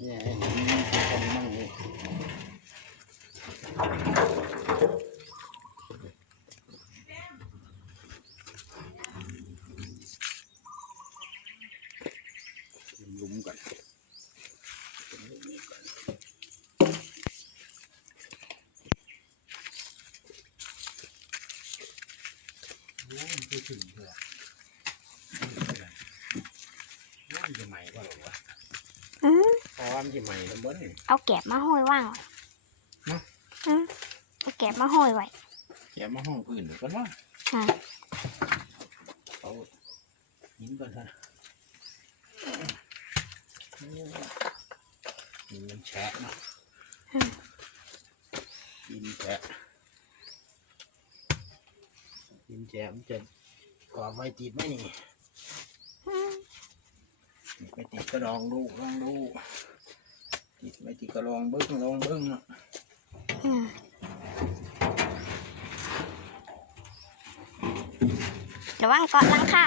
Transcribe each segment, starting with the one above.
เนี่ยทำมั่งเลยลุ้มกันโอ้มันคือถึงเถอะว่ามันจะใหม่กว่าหรอ มเพราะว่ามันจะใหม่แล้วเบิ้ลเอาแกบมาห้อยว่างไว้เนอะอืมเอาแกบมาห้อยไว้แกมาห้องอื่นเดี๋ยวก่อนว่าอ่าเอาหินก่อนเถอะหินมันแฉะเนาะหินแฉะหินแฉะมันจะก่อไว้ติดไหมนี่อืมไปติดก็ลองดูลองดู ติดไม่ติดก็ลองเบิ้งลองเบิ้งเนาะระวังเกาะลังค่ะ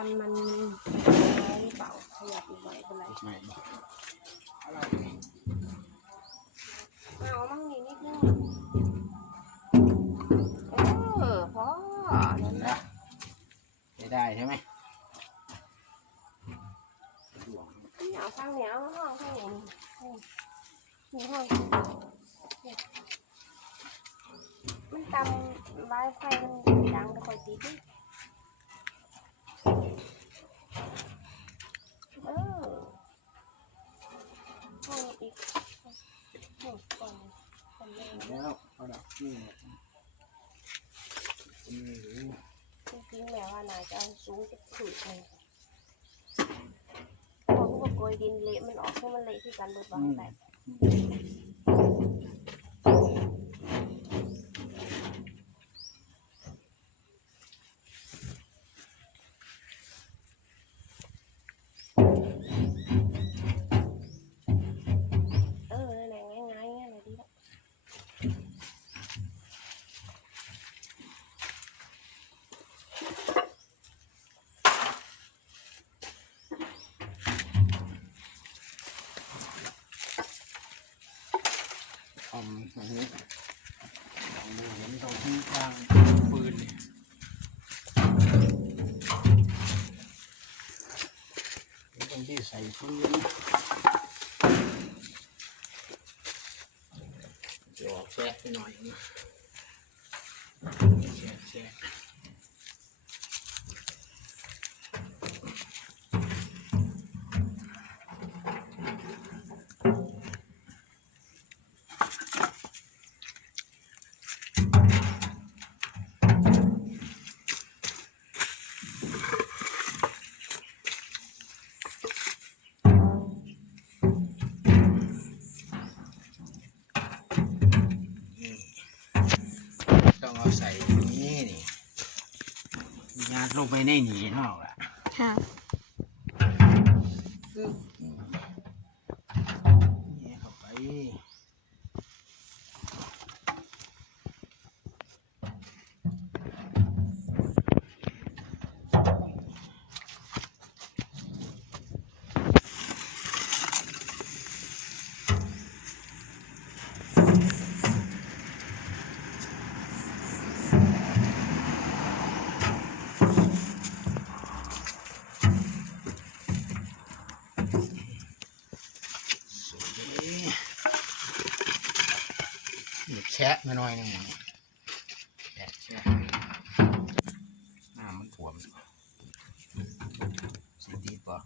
วันมันน้อยหรือเปล่าขยับอีกหน่อยเป็นไรไม่บ่เอามั่งนี่นิดนึงเออพอเห็นนะไม่ได้ใช่ไหมนี่เอาข้างเหนียวห้องข้างนี้นี่ห้องมันตำไม้ไฟมันดังแต่คอยตีดิเออห้ อีกห้องก่อนก่อนเลยแล้วเอาดับนี่นี่จริงๆแมวว่านายจะเอาสูงจะขืดเลยพอพวกโกยดินเละมันออกให้มันเละที่กันเบิดบางแต่ ทำอย่างนี้ลองดูเห็นตรงที่วางปืนเนี่ยตรงที่ใส่ปืนจะออกแทรกไปหน่อยนะ ลงไปในหนีเนาะอะค่ะ ชะมาหน่อยนึงแชะแชะน้ำมันถ่วมสิดีป่ะ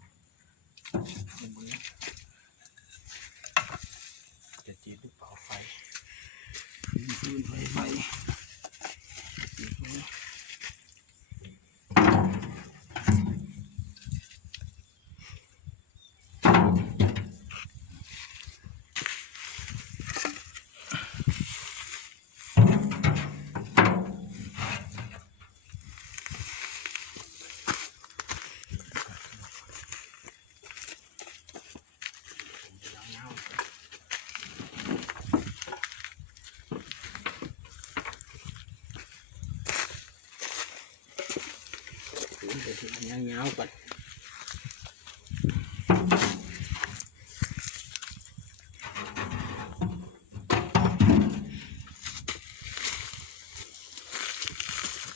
ถึงไปถึงเงาๆก่อน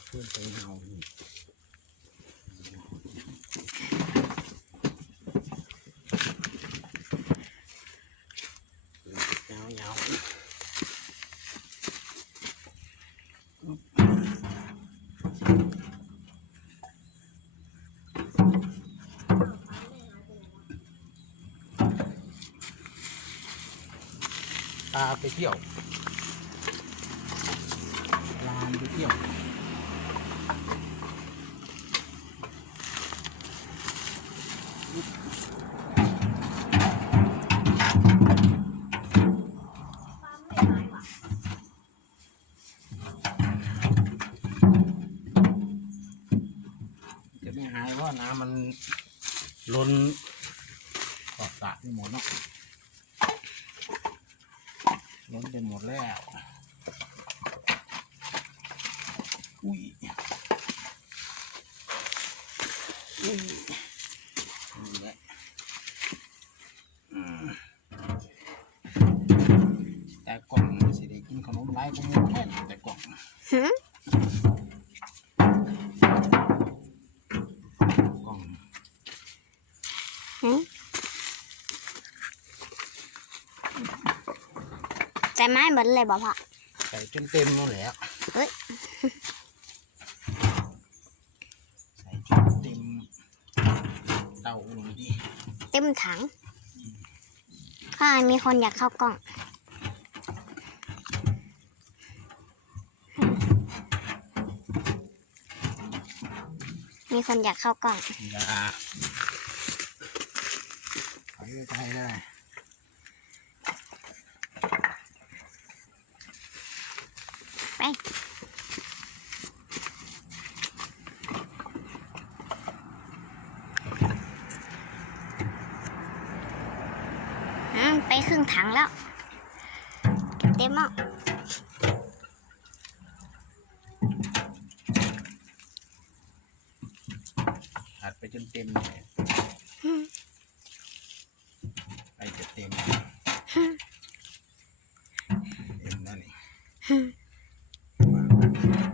เพื่อนไปเงานี่เงาเงาตาไปเที่ยวลานไปเที่ยวจะไม่หายเพราะน้ำมันล้นขอบสระไปหมดเนาะ ล้นไปหมดแล้ว อุ้ย อุ้ยนี่แหละอืมแต่กล่องสิได้กินขนมไร้ก็มูแค่แต่กล่องหืมกล่อง ไม้หมดเลยบอกพ่อใส่จนเต็มแล้วแหละเฮ้ยใส่จนเต็มเต้าอุ่นดีเต็มถังพ่อมีคนอยากเข้ากล้องมีคนอยากเข้ากล้องอย่าไปเลย ไปเลยไปอืมไปครึ่งถังแล้ว เต็มแล้วอัดไปจนเต็มเลยอืมไปจะเต็มเต็มนั่นนี่วางไว้เลย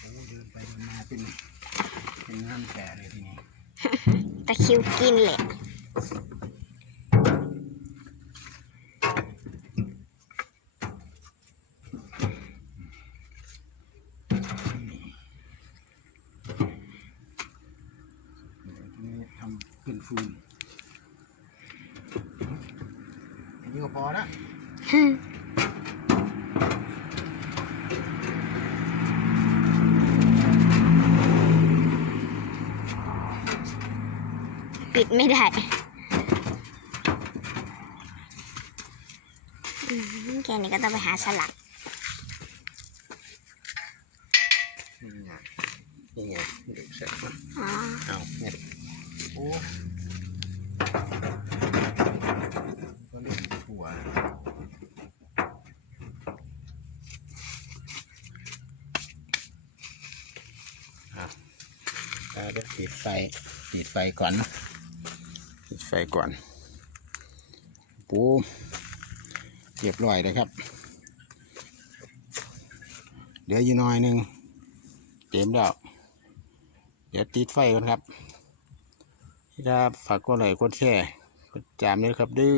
โอ้เดินไปเดินมาเป็นเป็นงานแก่เลยทีนี้ ตะคริวกินเลยเดี๋ยวทีนี้ทำเป็นฟืนอันนี้ก็พอละ ปิดไม่ได้แค่นี้ก็ต้องไปหาสลักนี่ไงนี่ไงเด็กเสร็จแล้วอ๋อเอาเนี่ยโอ้ก็เล่นหัวอะเดี๋ยวปิดไฟปิดไฟก่อนนะ ปิดไฟก่อน ปูเรียบร้อยเลยครับ เหลืออยู่น้อยหนึ่งเต็มแล้ว เดี๋ยวติดไฟก่อนครับถ้าฝากกดไลค์กดแชร์กดจามด้วยครับดื้อ